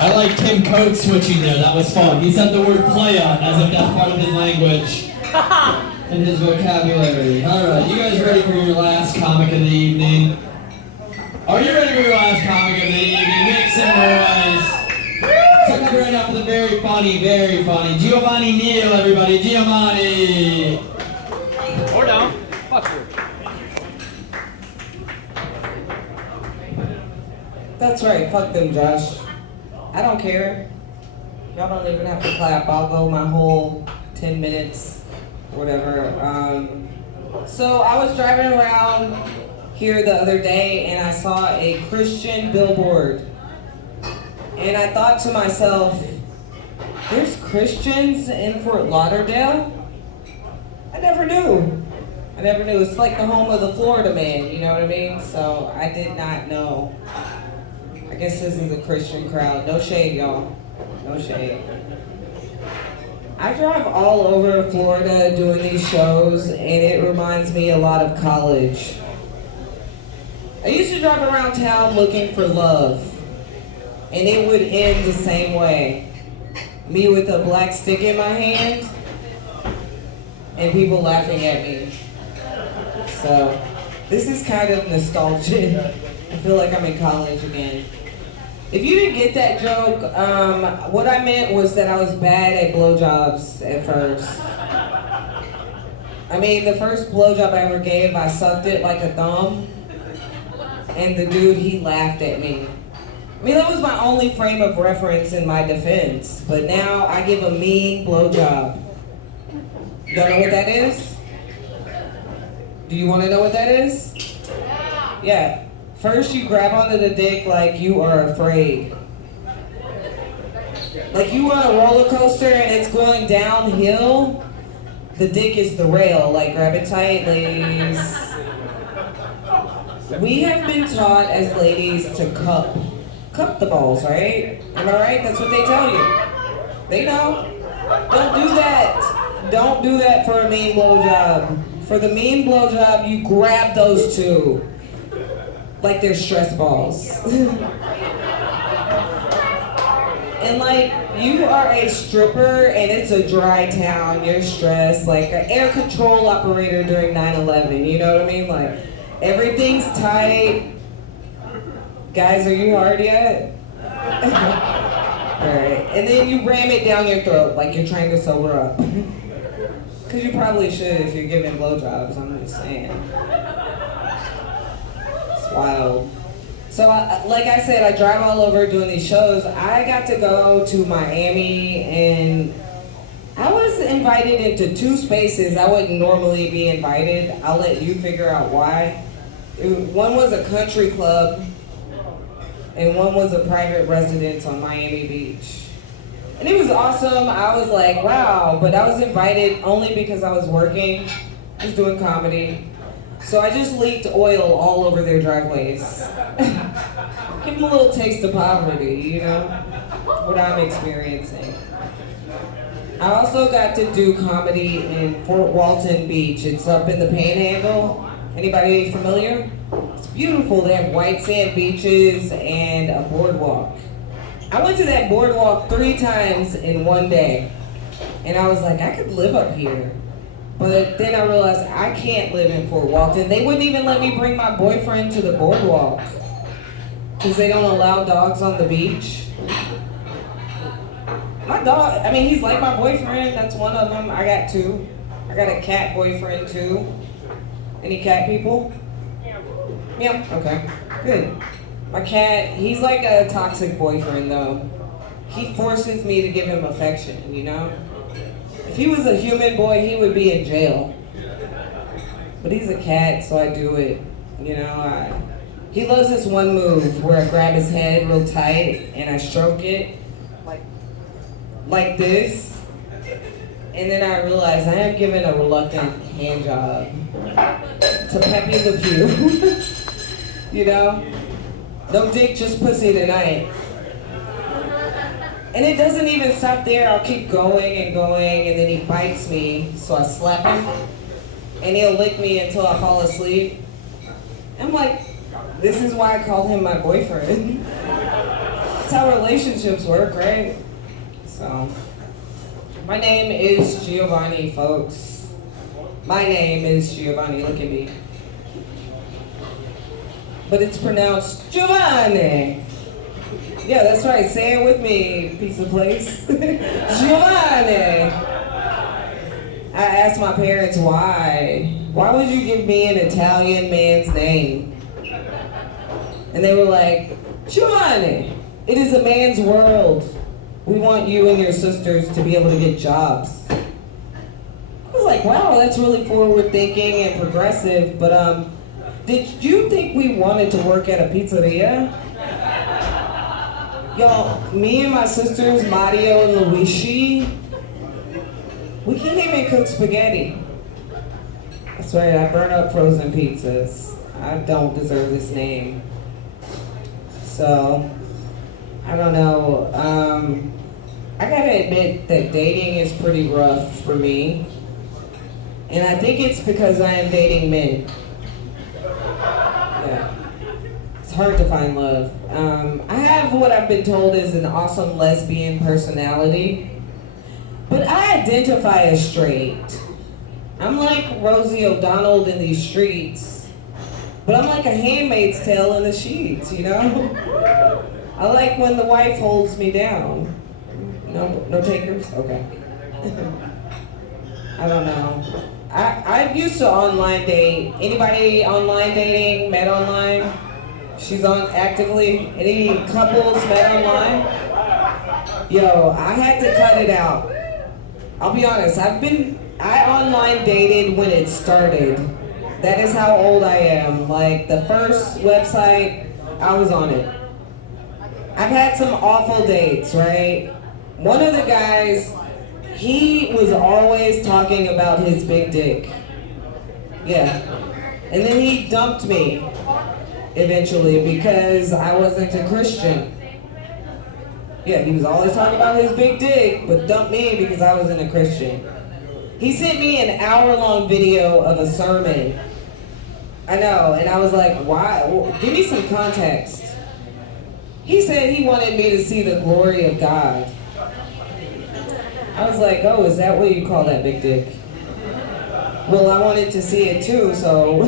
I like Tim code switching there. That was fun. He said the word playa as if that's part of his language and his vocabulary. All right, you guys ready for your last comic of the evening? Are you ready for your last comic of the evening? Make some noise. So come right up with the very funny Giovanni Neal, everybody. Giovanni. Or down. Fuck you. That's right, fuck them, Josh. I don't care. Y'all don't even have to clap. I'll go my whole 10 minutes, whatever. So I was driving around here the other day and I saw a Christian billboard. And I thought to myself, there's Christians in Fort Lauderdale? I never knew. It's like the home of the Florida man, you know what I mean? So I did not know. I guess this is a Christian crowd. No shade, y'all. No shade. I drive all over Florida doing these shows, and it reminds me a lot of college. I used to drive around town looking for love, and it would end the same way. Me with a black stick in my hand, and people laughing at me. So, this is kind of nostalgic. I feel like I'm in college again. If you didn't get that joke, what I meant was that I was bad at blowjobs at first. I mean, the first blowjob I ever gave, I sucked it like a thumb, and the dude, he laughed at me. I mean, that was my only frame of reference in my defense, but now I give a mean blowjob. You don't know what that is? Do you want to know what that is? Yeah. First, you grab onto the dick like you are afraid. Like you on a roller coaster and it's going downhill, the dick is the rail. Like, grab it tight, ladies. We have been taught as ladies to cup the balls, right? Am I right? That's what they tell you. They know. Don't do that. Don't do that for a mean blowjob. For the mean blowjob, you grab those two. Like they're stress balls. And like, you are a stripper and it's a dry town, you're stressed, like an air control operator during 9/11, you know what I mean? Like, everything's tight. Guys, are you hard yet? Alright, and then you ram it down your throat like you're trying to sober up. Because you probably should if you're giving blowjobs, I'm just saying. Wild. So, like I said, I drive all over doing these shows. I got to go to Miami, and I was invited into two spaces I wouldn't normally be invited. I'll let you figure out why. One was a country club, and one was a private residence on Miami Beach. And it was awesome. I was like, wow, but I was invited only because I was working. I was doing comedy. So I just leaked oil all over their driveways. Give them a little taste of poverty, you know, what I'm experiencing. I also got to do comedy in Fort Walton Beach. It's up in the Panhandle. Anybody familiar? It's beautiful. They have white sand beaches and a boardwalk. I went to that boardwalk 3 times in one day. And I was like, I could live up here. But then I realized I can't live in Fort Walton. They wouldn't even let me bring my boyfriend to the boardwalk because they don't allow dogs on the beach. My dog, I mean, he's like my boyfriend. That's one of them. I got 2. I got a cat boyfriend too. Any cat people? Yeah, okay, good. My cat, he's like a toxic boyfriend though. He forces me to give him affection, you know? If he was a human boy, he would be in jail. But he's a cat, so I do it. You know, he loves this one move where I grab his head real tight and I stroke it like this. And then I realize I am giving a reluctant hand job to Pepe the Pew. You know? No dick, just pussy tonight. And it doesn't even stop there. I'll keep going and going, and then he bites me, so I slap him, and he'll lick me until I fall asleep. I'm like, this is why I call him my boyfriend. That's how relationships work, right? So, my name is Giovanni, folks. My name is Giovanni, look at me. But it's pronounced Giovanni. Yeah, that's right, say it with me, pizza place. Giovanni. I asked my parents why. Why would you give me an Italian man's name? And they were like, Giovanni, it is a man's world. We want you and your sisters to be able to get jobs. I was like, wow, that's really forward thinking and progressive, but did you think we wanted to work at a pizzeria? Y'all, me and my sisters, Mario and Luigi, we can't even cook spaghetti. That's right, I burn up frozen pizzas. I don't deserve this name. So, I don't know. I gotta admit that dating is pretty rough for me. And I think it's because I am dating men. Yeah. It's hard to find love. I have what I've been told is an awesome lesbian personality. But I identify as straight. I'm like Rosie O'Donnell in these streets. But I'm like a Handmaid's Tale in the sheets, you know? I like when the wife holds me down. No takers? Okay. I don't know. I'm used to online date. Anybody online dating, met online? She's on actively? Any couples met online? Yo, I had to cut it out. I'll be honest, I online dated when it started. That is how old I am. Like, the first website, I was on it. I've had some awful dates, right? One of the guys, he was always talking about his big dick. Yeah. And then he dumped me, eventually, because I wasn't a Christian. Yeah, he was always talking about his big dick, but dumped me because I wasn't a Christian. He sent me an hour-long video of a sermon. I know, and I was like, why? Well, give me some context. He said he wanted me to see the glory of God. I was like, oh, is that what you call that big dick? Well, I wanted to see it too, so.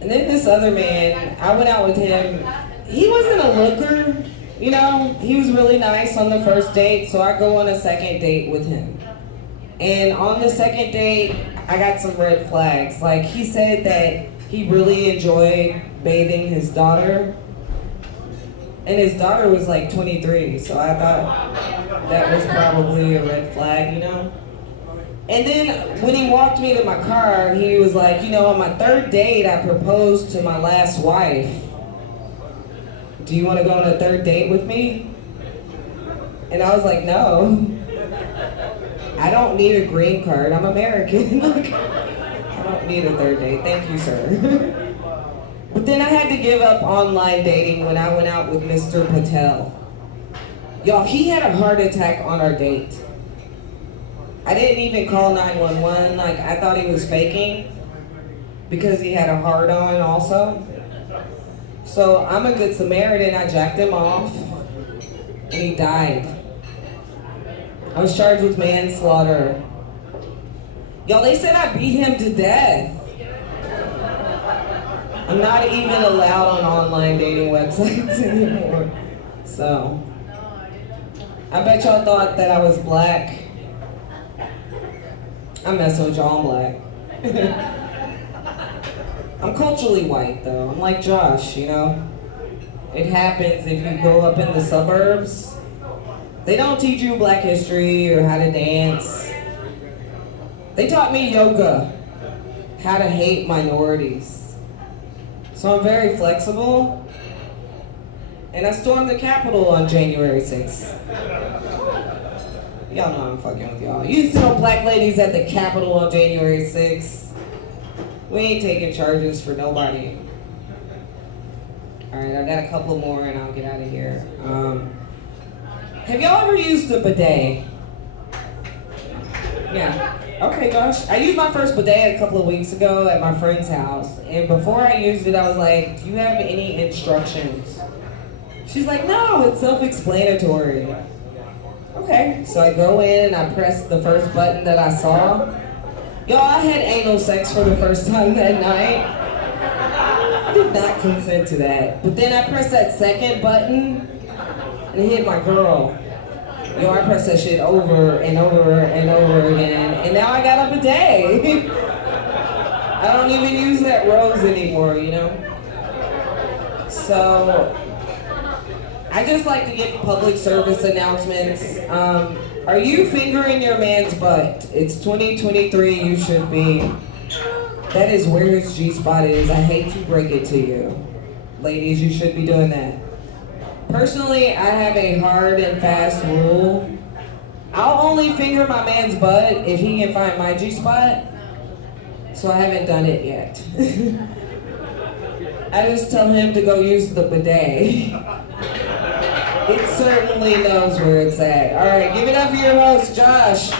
And then this other man, I went out with him. He wasn't a looker, you know? He was really nice on the first date, so I go on a second date with him. And on the second date, I got some red flags. Like, he said that he really enjoyed bathing his daughter. And his daughter was like 23, so I thought that was probably a red flag, you know? And then when he walked me to my car, he was like, you know, on my third date, I proposed to my last wife. Do you want to go on a third date with me? And I was like, no. I don't need a green card. I'm American. I don't need a third date. Thank you, sir. But then I had to give up online dating when I went out with Mr. Patel. Y'all, he had a heart attack on our date. I didn't even call 911. Like, I thought he was faking because he had a heart on also. So I'm a good Samaritan. I jacked him off and he died. I was charged with manslaughter. Y'all, they said I beat him to death. I'm not even allowed on online dating websites anymore. So, I bet y'all thought that I was black. I'm messing with y'all, I'm black. I'm culturally white though. I'm like Josh, you know? It happens if you grow up in the suburbs. They don't teach you black history or how to dance. They taught me yoga, how to hate minorities. So I'm very flexible, and I stormed the Capitol on January 6th. Y'all know I'm fucking with y'all. You see no black ladies at the Capitol on January 6th. We ain't taking charges for nobody. Alright, I got a couple more and I'll get out of here. Have y'all ever used a bidet? Yeah. Okay, Josh. I used my first bidet a couple of weeks ago at my friend's house. And before I used it, I was like, do you have any instructions? She's like, no, it's self-explanatory. Okay, so I go in and I press the first button that I saw. Yo, I had anal sex for the first time that night. I did not consent to that. But then I pressed that second button and it hit my girl. Yo, I pressed that shit over and over and over again, and now I got a bidet. I don't even use that rose anymore, you know? So, I just like to give public service announcements. Are you fingering your man's butt? It's 2023, you should be. That is where his G-spot is. I hate to break it to you. Ladies, you should be doing that. Personally, I have a hard and fast rule. I'll only finger my man's butt if he can find my G-spot. So I haven't done it yet. I just tell him to go use the bidet. It certainly knows where it's at. All right, give it up for your host, Josh.